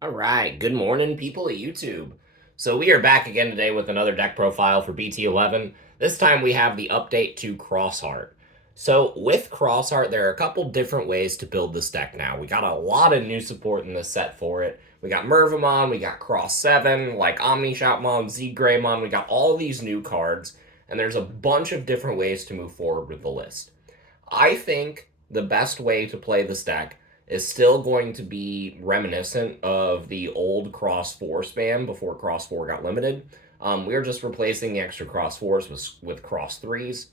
All right, good morning, people of YouTube. So we are back again today with another deck profile for Bt11. This time we have the update to Xross Heart. So with Xross Heart, there are a couple different ways to build this deck now. We got a lot of new support in this set for it. We got Mervamon, we got Cross 7, like Omni Shoutmon, Z Greymon, we got all these new cards, and there's a bunch of different ways to move forward with the list. I think the best way to play this deck is still going to be reminiscent of the old Cross 4 spam before Cross 4 got limited. We're just replacing the extra Cross 4s with Cross 3s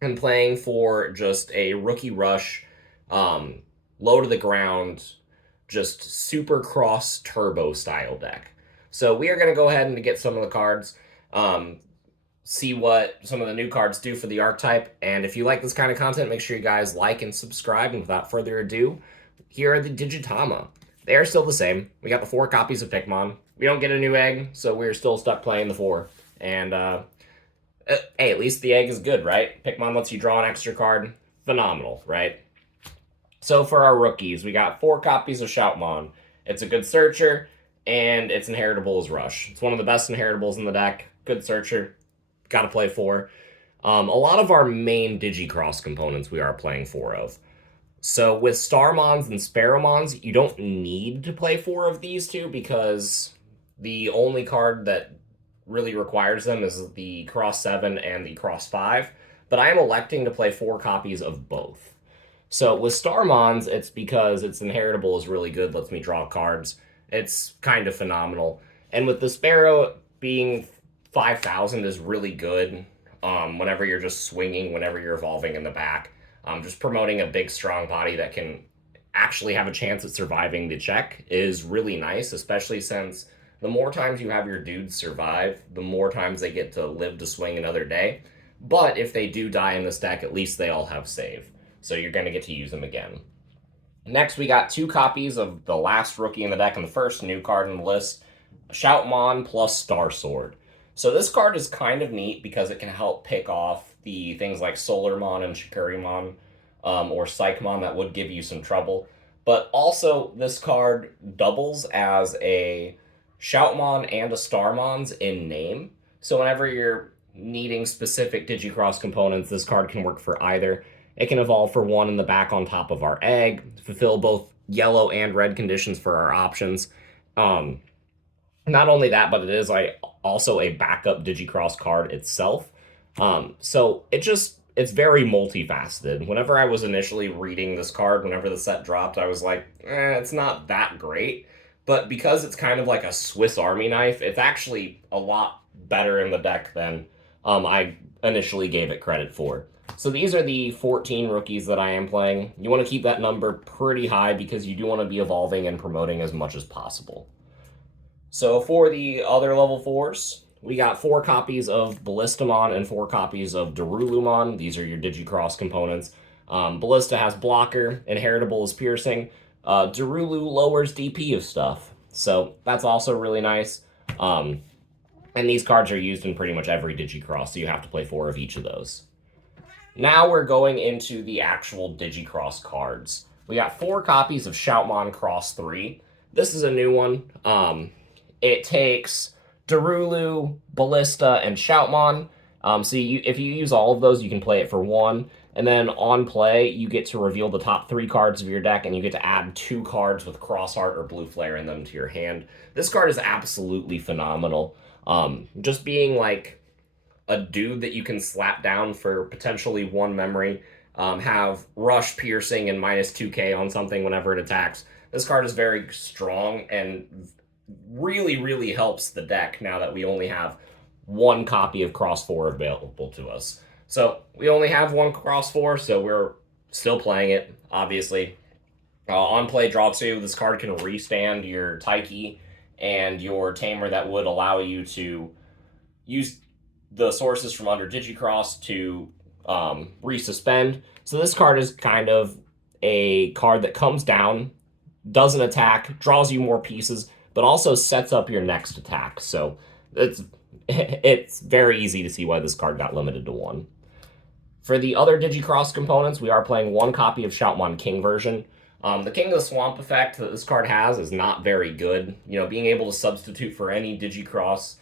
and playing for just a rookie rush, low to the ground, just super cross turbo style deck. So we are going to go ahead and get some of the cards. See what some of the new cards do for the archetype. And if you like this kind of content, make sure you guys like and subscribe. And without further ado, here are the Digitama. They are still the same. We got the 4 copies of Pikmon. We don't get a new egg, so we're still stuck playing the 4. And, hey, at least the egg is good, right? Pikmon lets you draw an extra card. Phenomenal, right? So for our rookies, we got 4 copies of Shoutmon. It's a good searcher, and it's inheritable as Rush. It's one of the best inheritables in the deck. Good searcher. Gotta play 4. A lot of our main Digicross components we are playing 4 of. So with Starmons and Sparrowmons, you don't need to play 4 of these two because the only card that really requires them is the Cross 7 and the Cross 5. But I am electing to play 4 copies of both. So with Starmons, it's because its inheritable is really good, lets me draw cards. It's kind of phenomenal. And with the Sparrow being 5,000 is really good whenever you're just swinging, whenever you're evolving in the back. Just promoting a big, strong body that can actually have a chance at surviving the check is really nice, especially since the more times you have your dudes survive, the more times they get to live to swing another day. But if they do die in this deck, at least they all have save. So you're going to get to use them again. Next, we got 2 copies of the last rookie in the deck and the first new card in the list, Shoutmon plus Star Sword. So this card is kind of neat because it can help pick off the things like Solarmon and Shikurimon or Psychmon that would give you some trouble. But also, this card doubles as a Shoutmon and a Starmons in name. So whenever you're needing specific Digicross components, this card can work for either. It can evolve for 1 in the back on top of our egg, fulfill both yellow and red conditions for our options. Not only that, but it is also a backup Digicross card itself. So it's very multifaceted. Whenever I was initially reading this card, whenever the set dropped, I was like, it's not that great. But because it's kind of like a Swiss Army knife, it's actually a lot better in the deck than I initially gave it credit for. So these are the 14 rookies that I am playing. You want to keep that number pretty high because you do want to be evolving and promoting as much as possible. So for the other level 4s, we got 4 copies of Ballistamon and 4 copies of Darulumon. These are your Digicross components. Ballista has blocker, inheritable is piercing. Darulu lowers DP of stuff. So that's also really nice. And these cards are used in pretty much every Digicross, so you have to play 4 of each of those. Now we're going into the actual Digicross cards. We got 4 copies of Shoutmon Cross 3. This is a new one. It takes Darulu, Ballista, and Shoutmon. So if you use all of those, you can play it for 1. And then on play, you get to reveal the top 3 cards of your deck, and you get to add 2 cards with Crossheart or Blue Flare in them to your hand. This card is absolutely phenomenal. Just being like a dude that you can slap down for potentially 1 memory, have Rush, Piercing, and minus 2k on something whenever it attacks. This card is very strong and really, really helps the deck now that we only have 1 copy of Cross 4 available to us. So we only have 1 Cross 4, so we're still playing it, obviously. On play, draw 2. This card can restand your Taiki and your Tamer that would allow you to use the sources from under Digicross to resuspend. So this card is kind of a card that comes down, doesn't attack, draws you more pieces, but also sets up your next attack. So it's very easy to see why this card got limited to 1. For the other Digicross components, we are playing 1 copy of Shoutmon King version. The King of the Swamp effect that this card has is not very good. You know, being able to substitute for any Digicross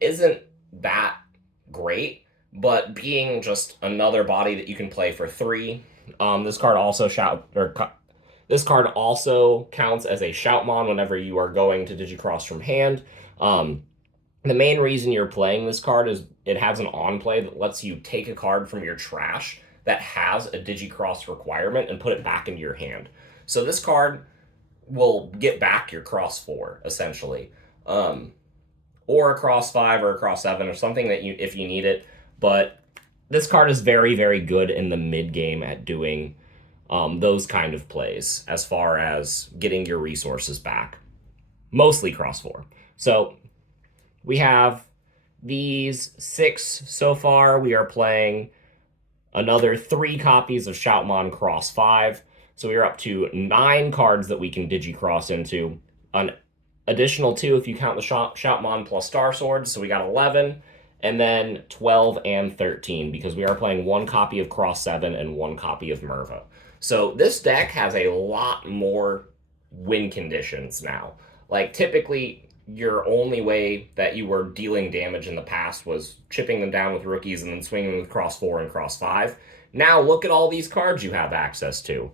isn't that great, but being just another body that you can play for 3, this card also this card also counts as a Shoutmon whenever you are going to Digicross from hand. The main reason you're playing this card is it has an on-play that lets you take a card from your trash that has a Digicross requirement and put it back into your hand. So this card will get back your cross 4, essentially. Or a cross 5 or a cross 7 or something that you, if you need it. But this card is very, very good in the mid-game at doing those kind of plays as far as getting your resources back. Mostly cross 4. So we have these 6 so far. We are playing another 3 copies of Shoutmon Cross 5. So we are up to 9 cards that we can Digicross into. An additional 2 if you count the Shoutmon plus Star Swords. So we got 11. And then 12 and 13 because we are playing 1 copy of Cross 7 and 1 copy of Merva. So this deck has a lot more win conditions now. Like typically your only way that you were dealing damage in the past was chipping them down with rookies and then swinging them with cross 4 and cross 5. Now look at all these cards you have access to.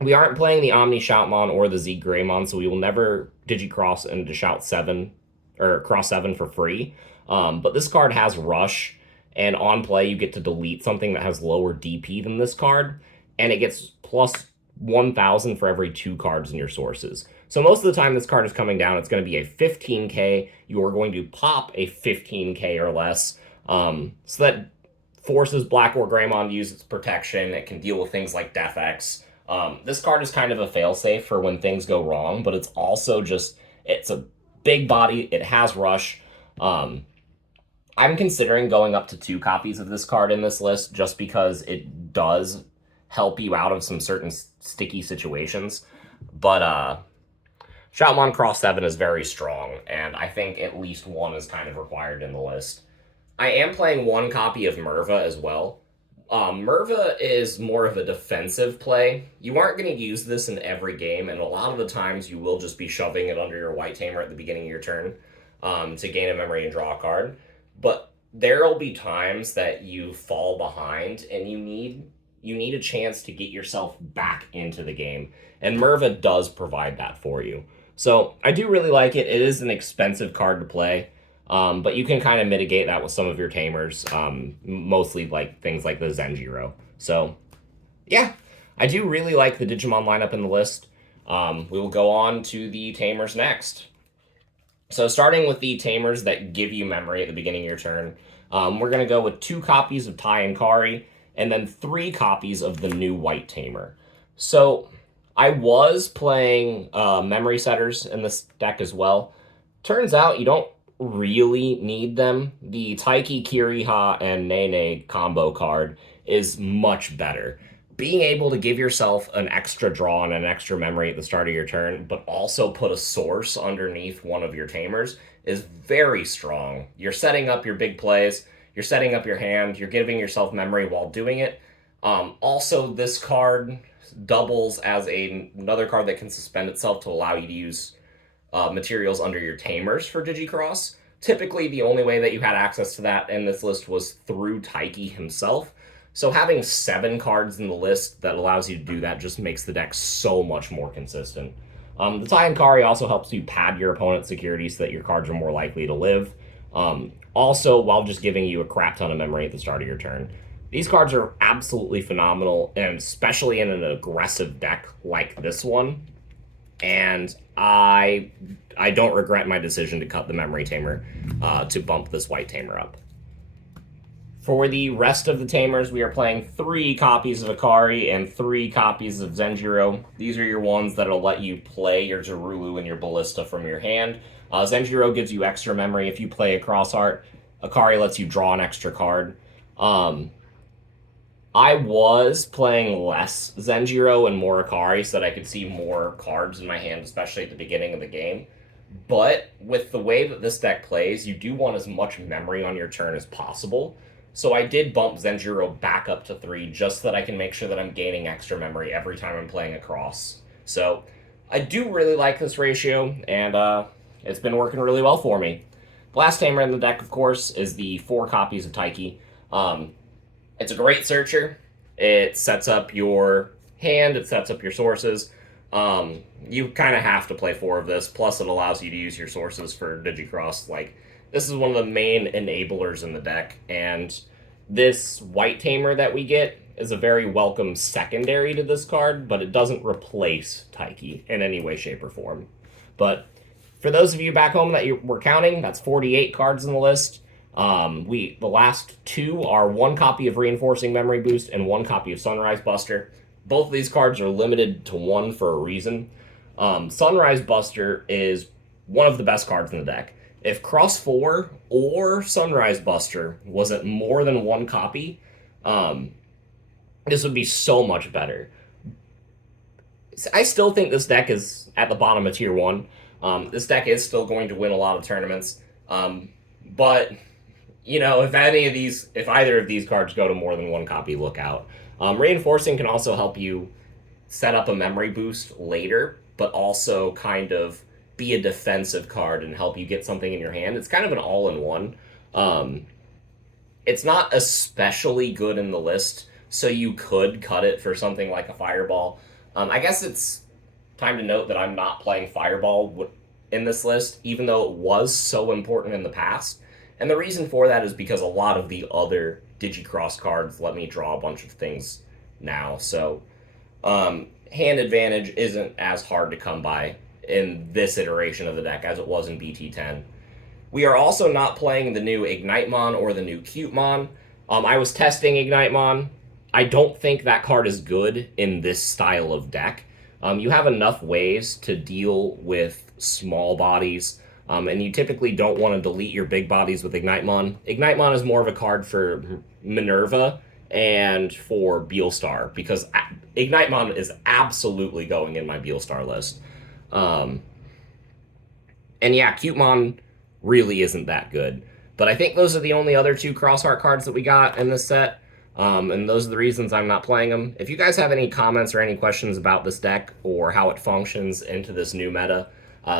We aren't playing the Omni Shoutmon or the Z Greymon, so we will never Digicross into Shout 7 or Cross 7 for free. But this card has Rush, and on play you get to delete something that has lower DP than this card, and it gets plus 1,000 for every 2 cards in your sources. So most of the time this card is coming down, it's going to be a 15k. You are going to pop a 15k or less. So that forces blackwargreymon to use its protection. It can deal with things like Death X. This card is kind of a failsafe for when things go wrong, but it's also just, it's a big body. It has Rush. I'm considering going up to 2 copies of this card in this list just because it does help you out of some certain sticky situations. But Shoutmon Cross 7 is very strong, and I think at least 1 is kind of required in the list. I am playing 1 copy of Merva as well. Merva is more of a defensive play. You aren't going to use this in every game, and a lot of the times you will just be shoving it under your white tamer at the beginning of your turn to gain a memory and draw a card. But there will be times that you fall behind and you need a chance to get yourself back into the game, and Merva does provide that for you. So I do really like it. It is an expensive card to play, but you can kind of mitigate that with some of your tamers, mostly like things like the Zenjiro. So yeah, I do really like the Digimon lineup in the list. We will go on to the tamers next. So starting with the tamers that give you memory at the beginning of your turn, we're going to go with 2 copies of Tai and Kari, and then 3 copies of the new white tamer. So I was playing memory setters in this deck as well. Turns out you don't really need them. The Taiki, Kiriha, and Nene combo card is much better. Being able to give yourself an extra draw and an extra memory at the start of your turn, but also put a source underneath one of your tamers is very strong. You're setting up your big plays, you're setting up your hand, you're giving yourself memory while doing it. Also, this card doubles as another card that can suspend itself to allow you to use materials under your tamers for Digicross. Typically, the only way that you had access to that in this list was through Taiki himself. So having 7 cards in the list that allows you to do that just makes the deck so much more consistent. The Tai and Kari also helps you pad your opponent's security so that your cards are more likely to live. Also, while just giving you a crap ton of memory at the start of your turn. These cards are absolutely phenomenal, and especially in an aggressive deck like this one. And I don't regret my decision to cut the memory tamer to bump this white tamer up. For the rest of the tamers, we are playing 3 copies of Akari and 3 copies of Zenjiro. These are your ones that'll let you play your Zerulu and your Ballista from your hand. Zenjiro gives you extra memory if you play a Xross Heart. Akari lets you draw an extra card. I was playing less Zenjiro and more Akari so that I could see more cards in my hand, especially at the beginning of the game. But with the way that this deck plays, you do want as much memory on your turn as possible. So I did bump Zenjiro back up to 3 just so that I can make sure that I'm gaining extra memory every time I'm playing a cross. So I do really like this ratio, and it's been working really well for me. The last tamer in the deck, of course, is the 4 copies of Taiki. It's a great searcher. It sets up your hand, it sets up your sources. You kind of have to play 4 of this, plus it allows you to use your sources for Digicross. Like, this is one of the main enablers in the deck, and this white tamer that we get is a very welcome secondary to this card, but it doesn't replace Taiki in any way, shape, or form. But for those of you back home that were counting, that's 48 cards in the list. The last 2 are 1 copy of Reinforcing Memory Boost and 1 copy of Sunrise Buster. Both of these cards are limited to 1 for a reason. Sunrise Buster is one of the best cards in the deck. If Cross 4 or Sunrise Buster was at more than 1 copy, this would be so much better. I still think this deck is at the bottom of Tier 1. This deck is still going to win a lot of tournaments. But, you know, if either of these cards go to more than 1 copy, look out. Reinforcing can also help you set up a memory boost later, but also kind of be a defensive card and help you get something in your hand. It's kind of an all-in-one. It's not especially good in the list, so you could cut it for something like a Fireball. I guess it's time to note that I'm not playing Fireball in this list, even though it was so important in the past. And the reason for that is because a lot of the other Digicross cards let me draw a bunch of things now. So hand advantage isn't as hard to come by in this iteration of the deck as it was in BT10. We are also not playing the new Ignitemon or the new Cutemon. I was testing Ignitemon. I don't think that card is good in this style of deck. You have enough ways to deal with small bodies, and you typically don't want to delete your big bodies with Ignitemon. Ignitemon is more of a card for Minerva and for Beelstar, because Ignitemon is absolutely going in my Beelstar list. And yeah, Cutemon really isn't that good. But I think those are the only other 2 Xross Heart cards that we got in this set. And those are the reasons I'm not playing them. If you guys have any comments or any questions about this deck or how it functions into this new meta,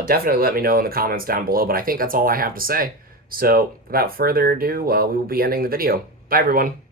definitely let me know in the comments down below. But I think that's all I have to say. So without further ado, we will be ending the video. Bye, everyone.